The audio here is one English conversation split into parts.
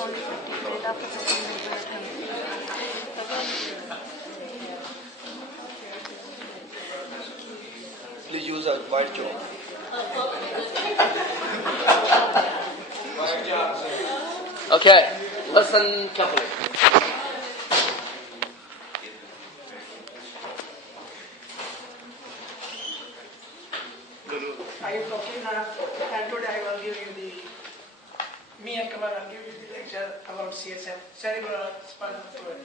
only 50 minutes after 15 minutes. Please use a white chalk. Okay, listen carefully. I am Qamar, and today I will give you me and Qamar will give you the lecture about CSF, cerebral spinal fluid.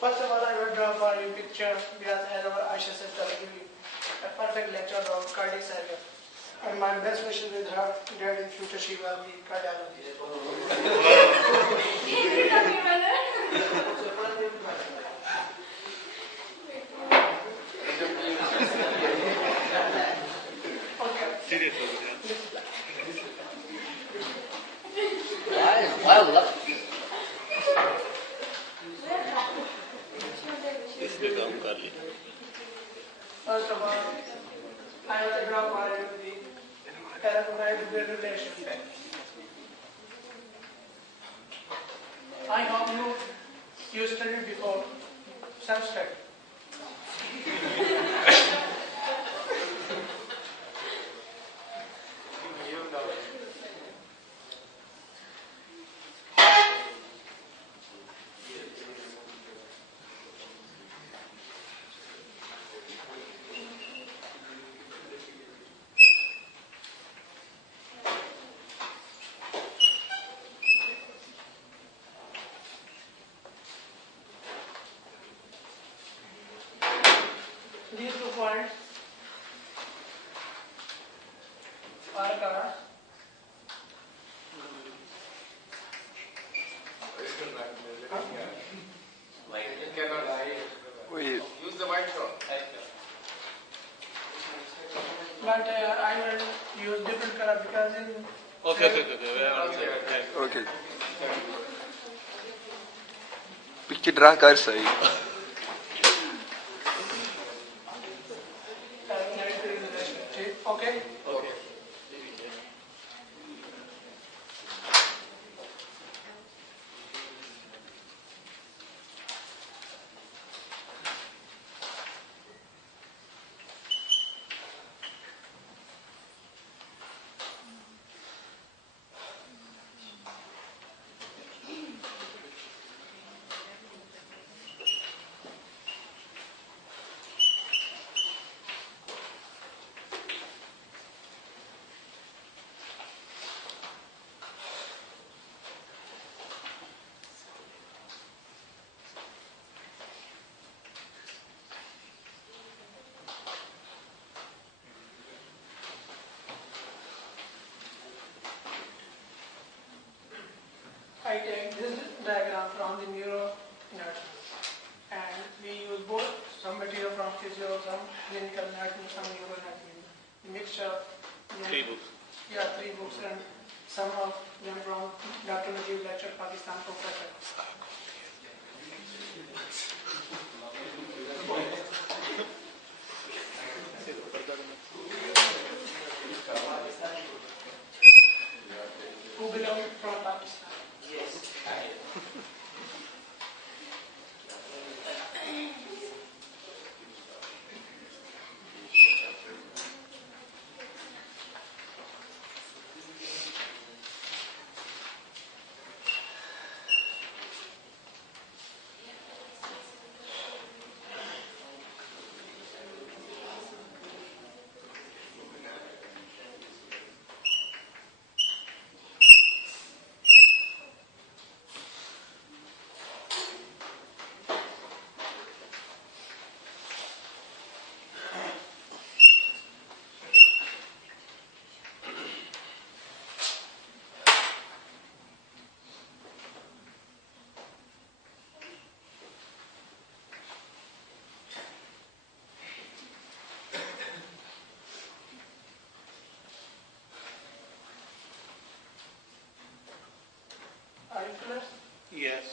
First of all, I will draw for you picture because as our Aisha said, I will give you a perfect lecture about cardiac cycle. And my best wishes with her that in future she will be cardiologist. Well, look. First of all, I will draw for you the parametric relation. I hope you studied before self-study. These 2 points are cars. Wait. Use the white chalk. But I will use different color because in Okay. Okay. Picture draw कर सही. okay. I take this diagram from the neuro nut and we use both some material from physio, some clinical anatomy, some neuro anatomy. Mixture. 3 books. Yeah, 3 books and some of them from Dr. Najib lecture, Pakistan professor. Who belong from Pakistan? Are you clear? Yes.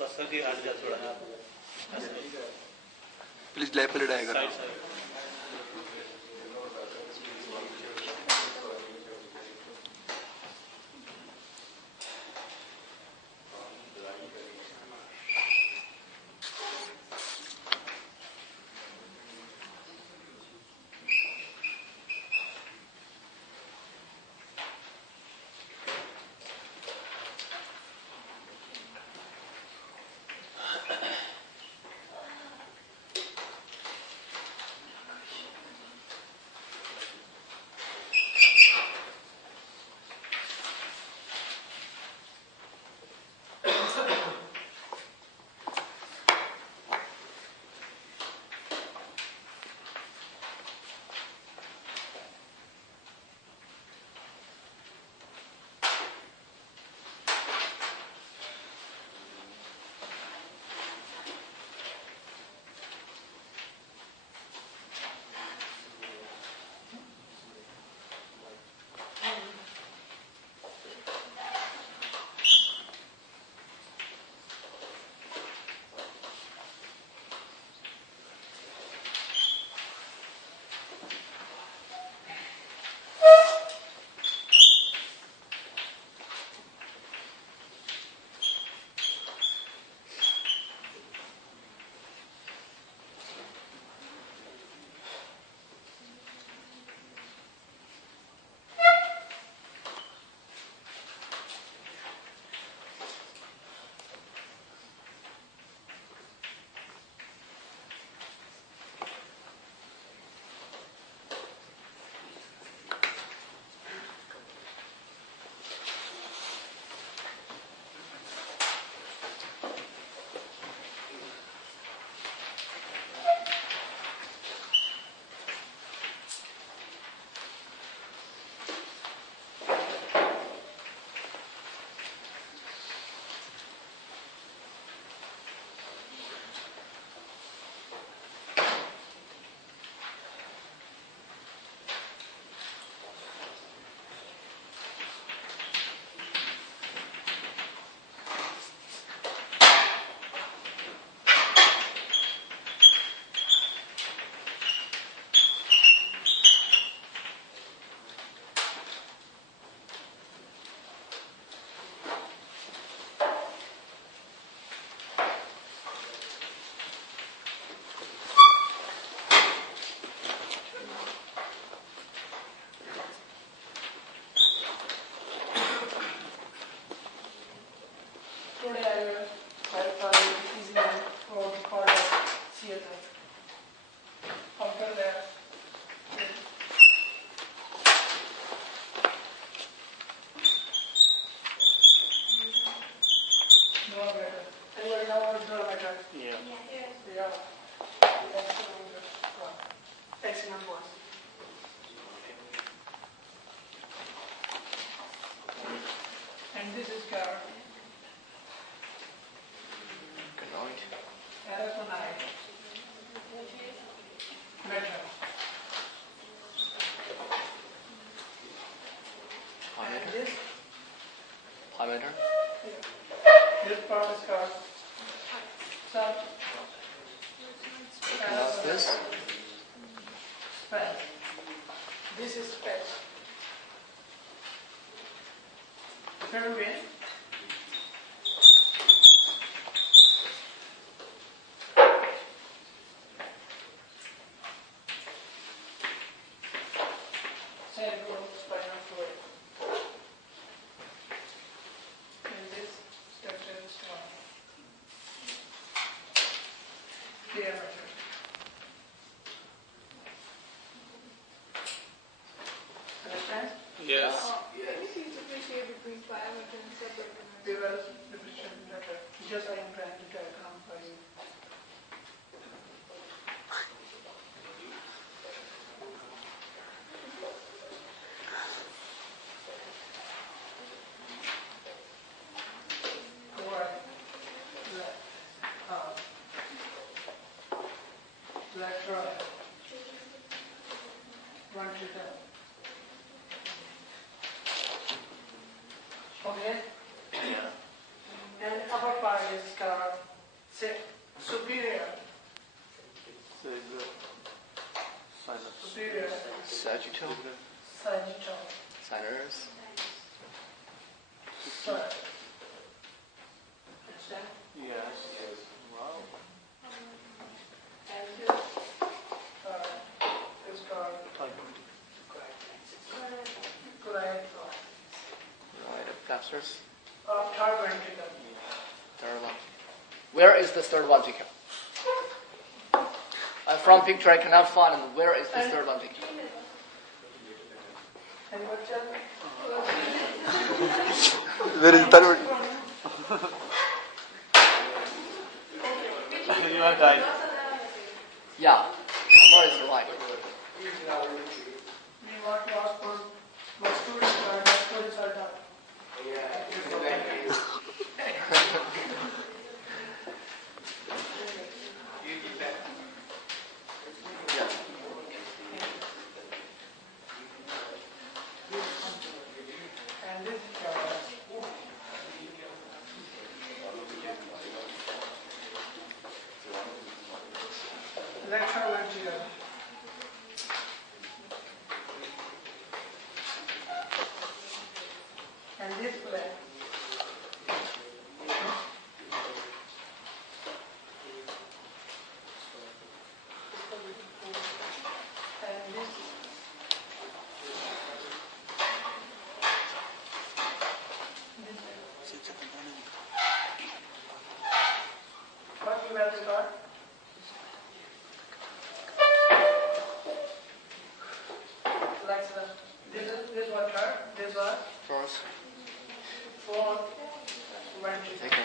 बस की हट जा थोड़ा. Please left पे diagram. Side. parameter. This part is called sub. And what's this? Space. This is space. Third way. Cerebral spinal fluid. And this structure is called diameter. Understand? Yes. Can you please differentiate between diameter and separate Because the picture is better. Just I am trying to diagram for you. Lateral. One to ten. Okay? And upper part is called superior. Superior. Sagittal. Sagittal. Sinus. Sorry. Understand? Yes. Wow. And this is called right Right, abductors. third ventricle. Third one. Where is the third ventricle? From picture I cannot find where is the third ventricle. And what else? Where is third? You are right. Yeah. Qamar is right. We want to ask for my students are not students are done. Yeah. And this lateral ventricle. And this way. And this. What you have got? Like this one third, this one First. fourth ventricle. Second.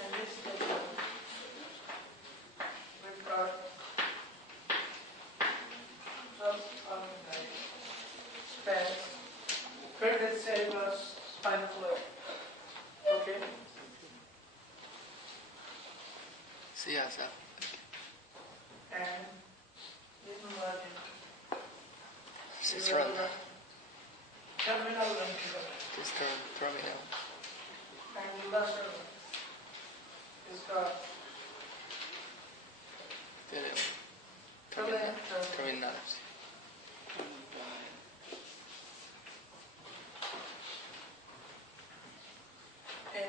And this is the we've got space. Third is cerebral spinal fluid. Okay? CSF. And little margin. Cicerone. Terminal ventricle. This terminal. And last one is got Terminals. and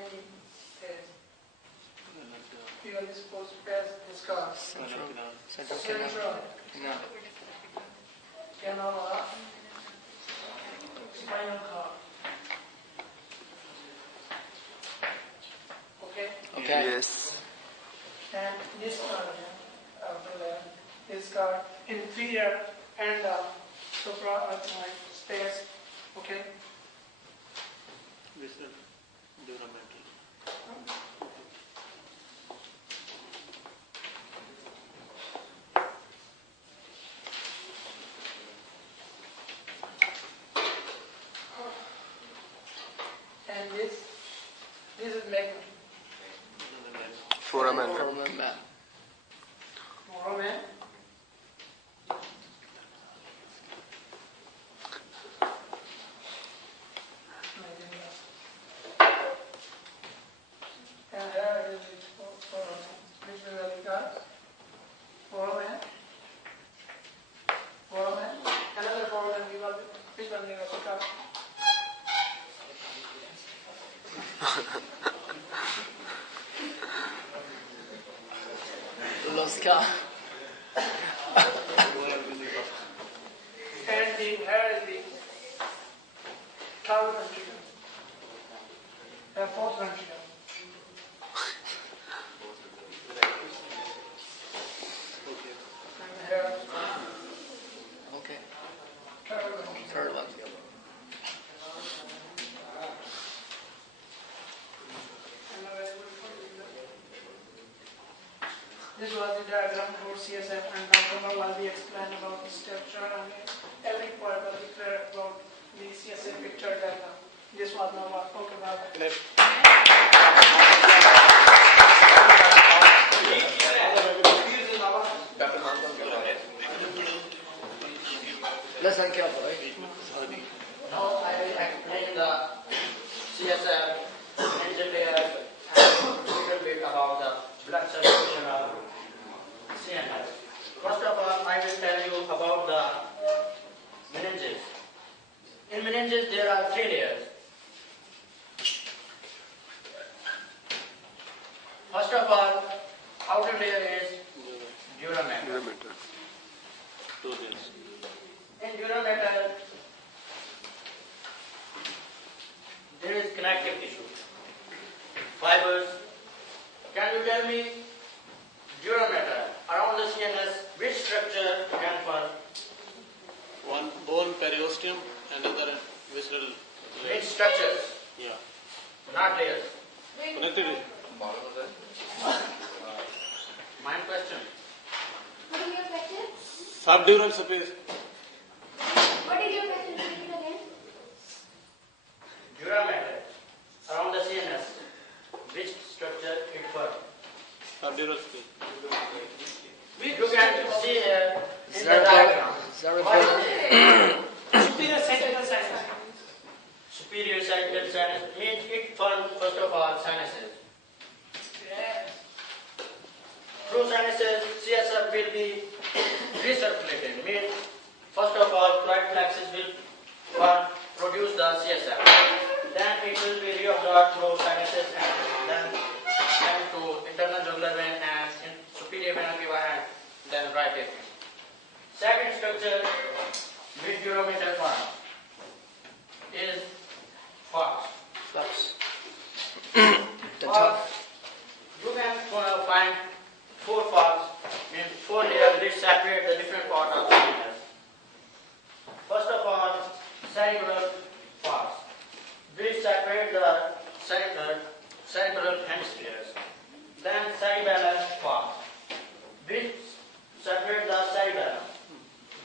you are supposed to pass this car. Central canal. Central. No. Canal spinal cord. Okay? Okay. Yes. And this one is called inferior and supraarachnoid space. Okay? This is duramental. And this is magma. Foramen. Foramen. Los Ka. And the hair is the third ventricle. Fourth ventricle. And the hair is Okay. third ventricle. Third one. This was the diagram for CSF, and now Qamar will be explain about the structure and every part will be clear about the CSF picture diagram. This was now okay about Listen carefully. Now I will explain the CSF engineer and a little bit about the blood circulation of CNS. First of all, I will tell you about the meninges. In meninges, there are three layers. First of all, outer layer is dura mater. In dura mater, there is connective tissue, fibers. Can you tell me, dura mater, around the CNS, which structure can form? One bone periosteum and other visceral. Which structures, Yeah. not layers? Connected. My question. What is your question? Subdural surface. What is your question? Repeat it again. Dura mater, around the CNS, which structure it forms? Subdural surface. You can see here in the diagram. What is it? superior sagittal sinus. Superior sagittal sinus means it forms first of all sinuses. Yes. Through sinuses, CSF will be recirculated. Means first of all, fluid plexus will produce the CSF. Then it will be reabsorbed through sinuses and then sent to internal jugular vein and in superior vena cava and then right atrium. Second structure which durometer form is fox. The top. You can find four parts, means four layers which separate the different parts of the CNS. First of all, cerebral parts, which separate the cerebral hemispheres. Then cerebellum parts, which separate the cerebellum.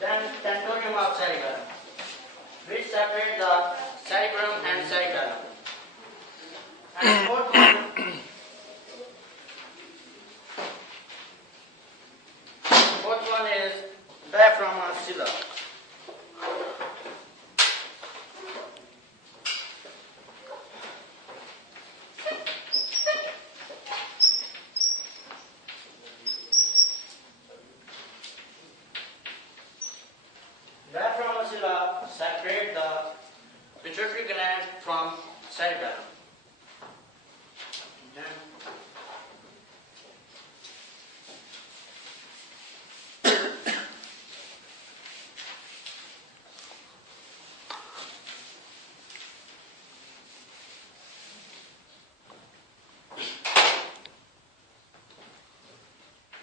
Then tentorium of cerebellum, which separate the cerebrum and cerebellum. And fourth one is diaphragm cilia. Diaphragm cilia separate the pituitary gland from cerebellum. Then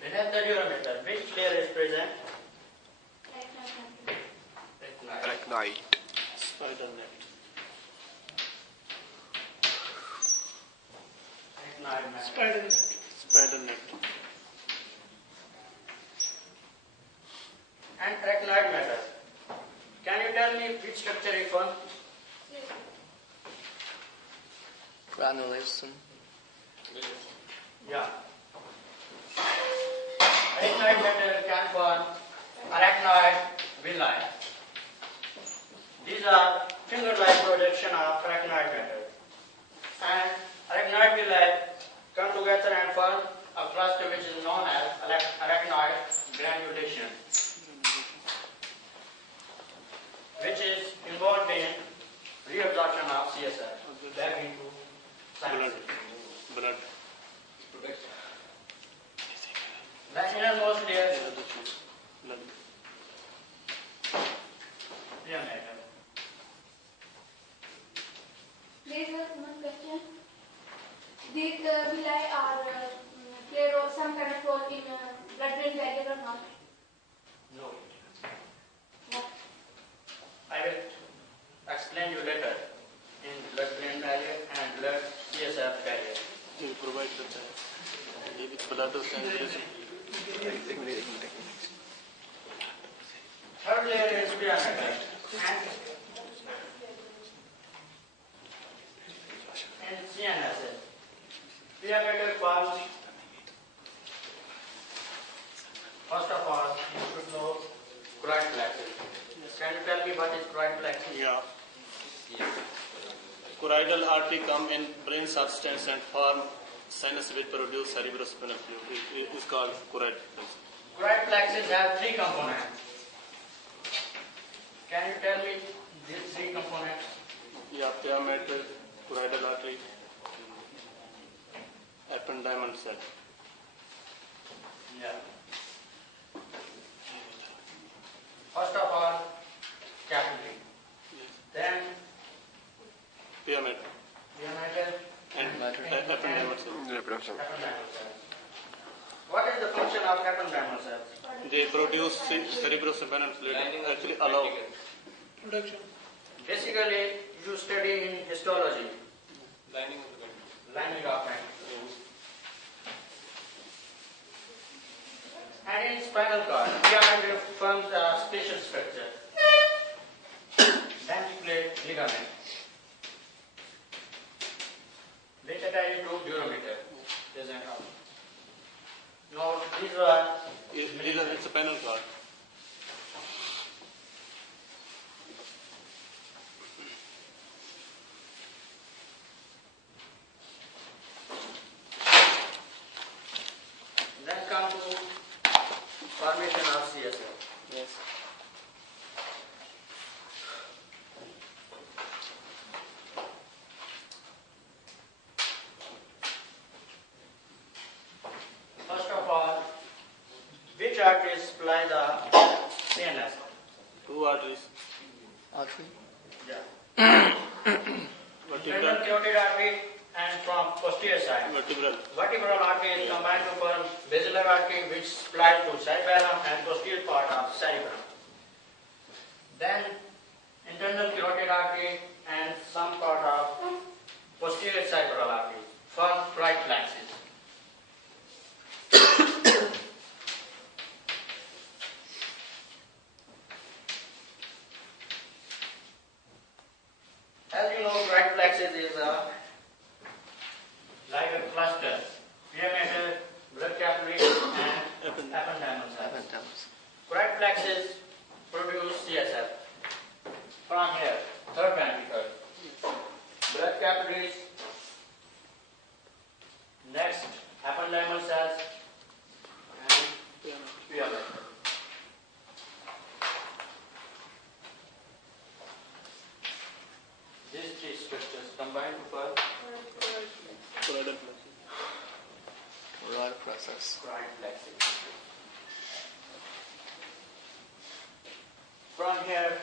beneath the durometer, which layer is present? Arachnite. Spider net. Spider. Spider net. And arachnoid matter. Can you tell me which structure it forms? Granulation. Yeah. Arachnoid matter can form arachnoid villi. These are finger-like projection of arachnoid matter. And arachnoid villi come together and form a cluster which is known as arachnoid granulation, which is involved in reabsorption of CSF back into blood, blood. The innermost layer. Blood. Yeah, madam. There is one question. Did villi are play some kind of role in blood-brain barrier or not? No. No. I will explain you later in blood-brain barrier and blood CSF barrier. You provide the blood circulation. Third layer is pyramidal and CNS. Pyramidal forms. First of all, you should know choroid plexus. Can you tell me what is choroid plexus? Yeah. Choroidal artery come in brain substance and form sinus which produce cerebrospinal fluid. It is called choroid plexus. Choroid plexus has three components. Can you tell me these three components? Yeah, pyramidal, choroidal artery, ependymal cell. Yeah. First of all, capillary. Then Pyramid pyramidal and ependymal cell. ependymal cells. What is the function of ependymal cells? They produce cerebrospinal fluid. Actually, allow. Production. Basically, you study in histology. Lining of the Lining of brain. And in spinal cord, pyramid forms a spatial structure. Then we play ligament. Later I do durometer. There's an out. Now these are These are the spinal cord. then come to formation of CSF. Yes. First of all, which arteries supply the CNS? Two arteries. Artery. Yeah. Vertebral. Internal carotid artery and from posterior side. Vertebral. Vertebral artery is combined to form basilar artery which supplies to cerebellum and posterior part of cerebellum. Then internal carotid artery and some part of posterior cerebral artery form right plexus. As you know, right plexus is like a cluster, pyramidal, blood capillary, and ependymal cells. Ependymus. Right plexus produce CSF from here, third ventricle, blood capillaries, next ependymal cells, and pyramid. These three structures combined to form Choroidal plexus. Royal process. right plexus. From here,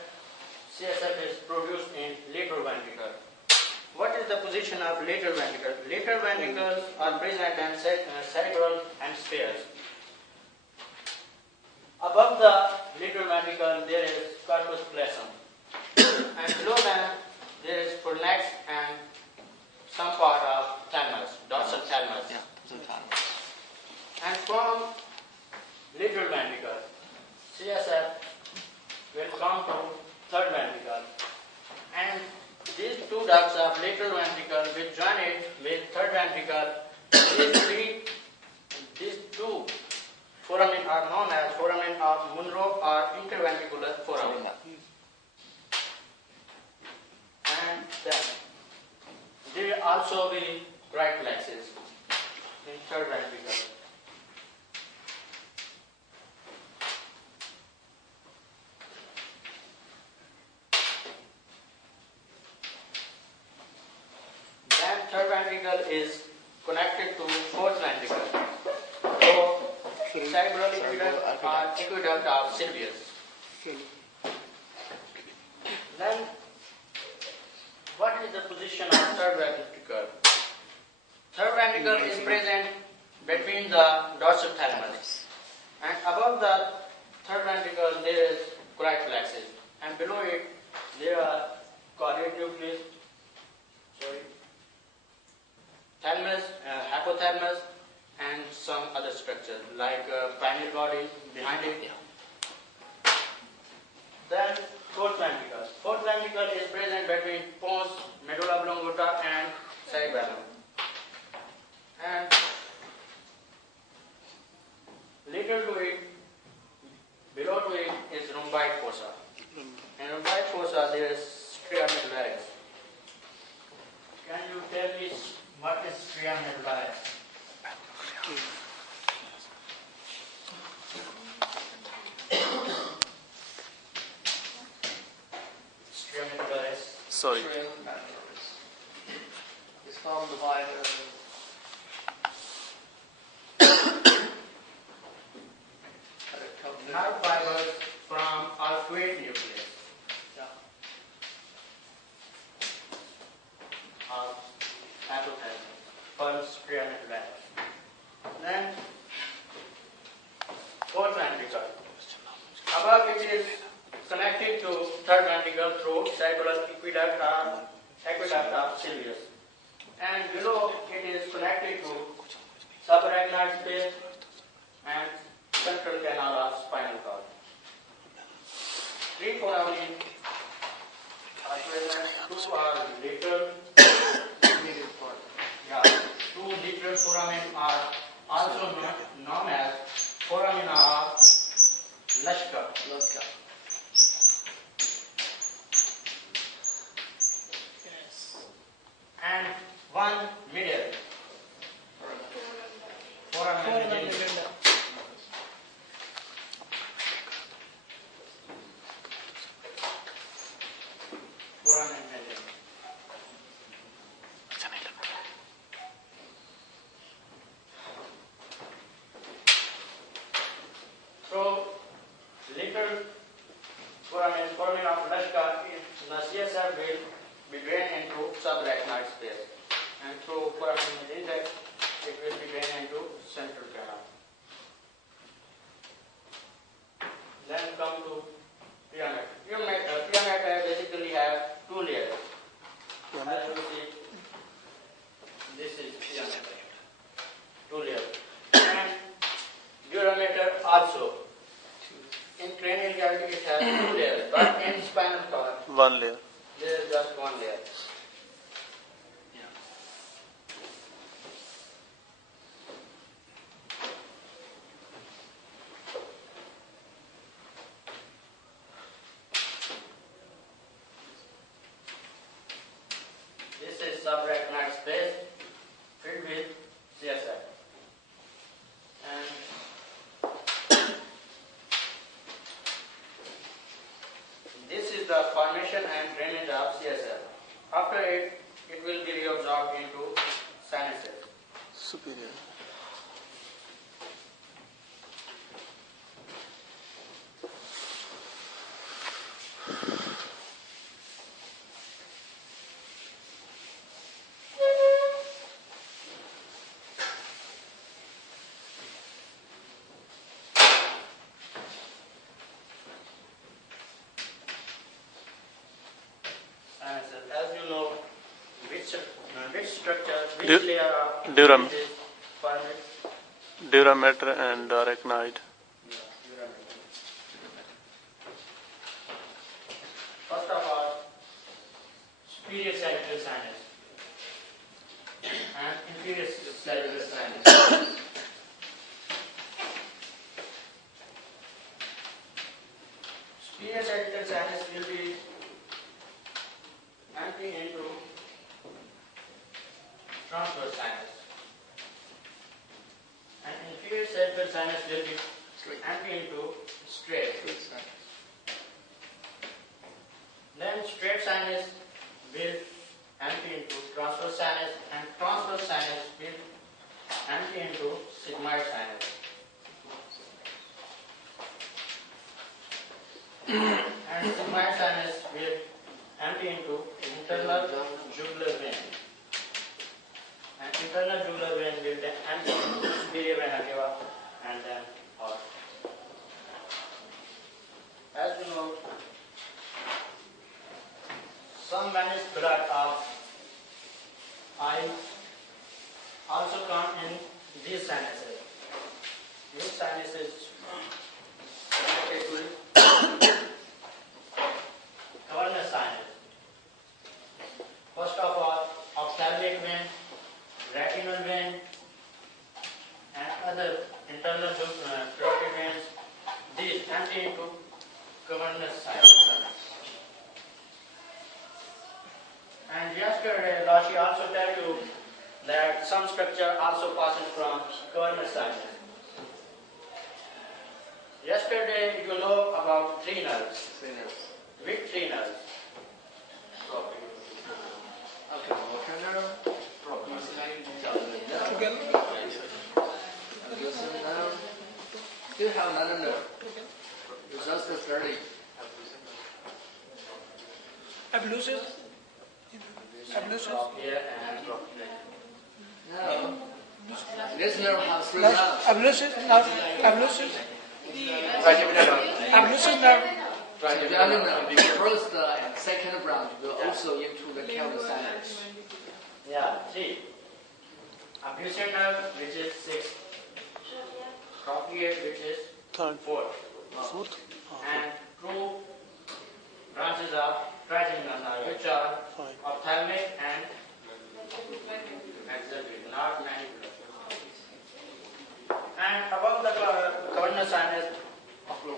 CSF is produced in lateral ventricle. What is the position of lateral ventricle? Lateral ventricles are present in cerebral hemispheres. Above the lateral ventricle, there is corpus callosum, and below them, there is phalanx and some part of thalamus, dorsal thalamus. Yeah, the thalamus. And from lateral ventricle, CSF will come to third ventricle. And these two ducts of lateral ventricle will join it with third ventricle. These two foramen are known as foramen of Monro or interventricular foramen. And then there will also be right plexus in third ventricle. Then third ventricle ventricle is connected to fourth ventricle. So, cerebral aqueduct or aqueduct of Sylvius. Then, what is the position of third ventricle? Third ventricle is present between the dorsal thalamus, and above the third ventricle there is choroid plexus, and below it there are caudate nucleus, thalamus, hypothalamus, and some other structures like pineal body behind it. Then fourth ventricle. Fourth ventricle is present between pons, medulla oblongata, and cerebellum. And later to it, below to it is rhomboid fossa. In rhomboid fossa there is stria medullaris. Can you tell me what is stria medullaris? Stria medullaris. Sorry. It's from the wire. Nerve fibers from arcuate nucleus. Yeah. Of hypothalamus. Called stria medullaris. Then fourth ventricle. Above it is connected to third ventricle through cerebral aqueduct of Sylvius. And below it is connected to subarachnoid space and central canal of spinal cord. Three foramen are present, two are lateral. Two lateral foramen are also known as foramina of Lashka. And one middle foramen medulla. Foramen medulla. So, little foramen of Lashka in the CSF will be drained into subarachnoid space, and through foramen medulla it will be drained into central canal. Then come to pia mater. Pia mater basically have two layers. As you see, this is pia mater, two layers, and dura mater also. In cranial cavity it has two layers, but in spinal cord One layer. there is just one layer. This is subarachnoid space filled with CSF. And this is the formation and drainage of CSF. After it, it will be reabsorbed into sinuses. Superior. Sinuses. As you know, which structure, which Du- layer of durum. is formed? Dura mater and arachnoid. First of all, superior sagittal sinus and inferior sagittal sinus. Superior sagittal sinus will be emptying into transverse sinus, and inferior sagittal sinus will be emptying into straight. Then straight sinus will empty into transverse sinus, and transverse sinus will empty into sigmoid sinus. And sigmoid sinus will empty into internal jugular vein. And internal jugular vein will then empty into superior vena cava and then out. As you know, some venous blood of eye also come in these sinuses. These sinuses connected to cavernous sinus. First of all, ophthalmic vein, retinal vein, and other internal carotid veins. These empty into cavernous sinus. And yesterday, Lashi also tell you that some structure also passes from cavernous sinus. Yesterday, you know about three nerves. Which three nerves? Okay, motor nerve, abducing nerve. Do you have another nerve? It's just the 30. Ablutions? Ablutions? Here and No. This nerve has 3 Nerve? nerves. Ablutions? Nerve? Ablutions? Ablutions nerve? Trigeminal nerve, the first and second branch will also into the cavernous sinus. yeah, three. Abducent nerve, which is 6. Trochlea, which is Third. 4. Fourth. And 2 branches of trigeminal nerve, which are Five. ophthalmic and maxillary, not mandibular. And above the cavernous sinus,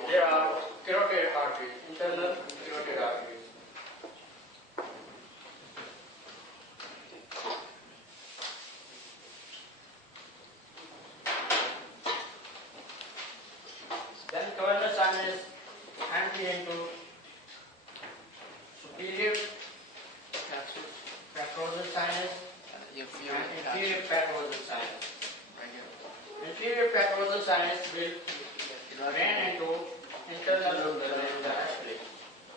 there are carotid arteries, internal carotid arteries. Then cavernous sinus empty into superior petrosal sinus You feel and it inferior petrosal sinus. right here. Inferior petrosal sinus will drain into internal jugular vein directly,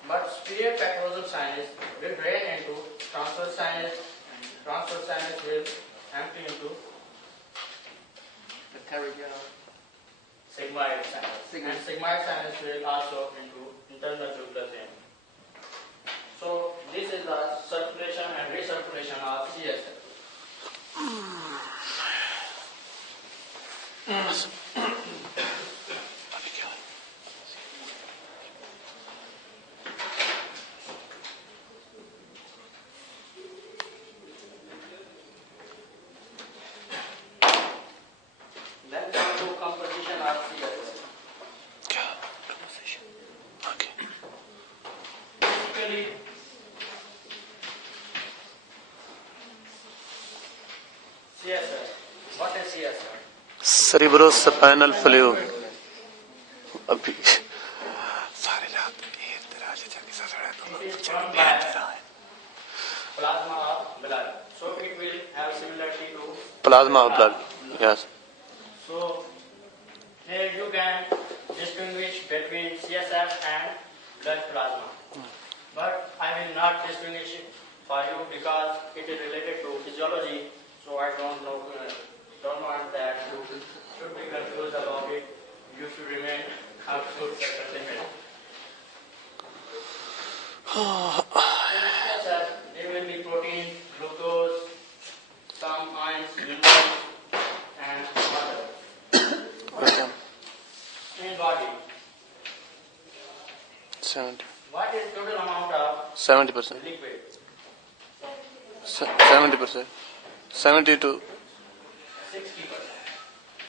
but superior petrosal sinus will drain into transverse sinus, and transverse sinus will empty into The pterygium. sigmoid sinus, and sigmoid sinus will also into internal jugular vein. So this is the circulation and recirculation of CSF. Then come to composition of CSF. Okay. Basically, CSF. What is CSF? Cerebrospinal fluid. अभी सारे रात एक तरह से चंगी सा सड़ा तो It is formed by plasma of blood. So it will have similarity to plasma of blood. Yes. So here you can distinguish between CSF and blood plasma. But I will not distinguish it for you because it is related to physiology. So I don't want that you should be confused about it. You should remain up to certain limit. In CSF, there will be protein, glucose, some ions, minerals, and water. Okay. In body, 70. what is total amount of 70%. liquid? 70%. 70 to 60.